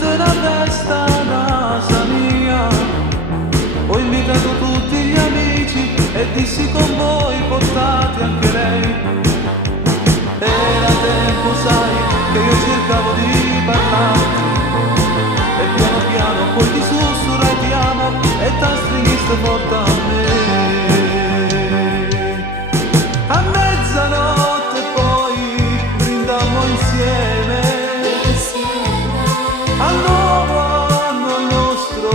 fatto una festa a casa mia, ho invitato tutti gli amici e dissi con voi portate anche lei. Era tempo, sai, che io cercavo di parlarti e piano piano poi ti sussurrai ti amo e t'astringiste forte a me. A mezzanotte poi brindammo insieme al nuovo anno, al nostro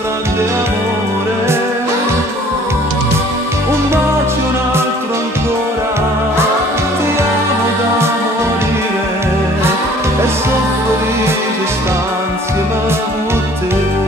grande amore. Un bacio, un altro ancora, ti amo da morire e soffro di quest'ansia per te.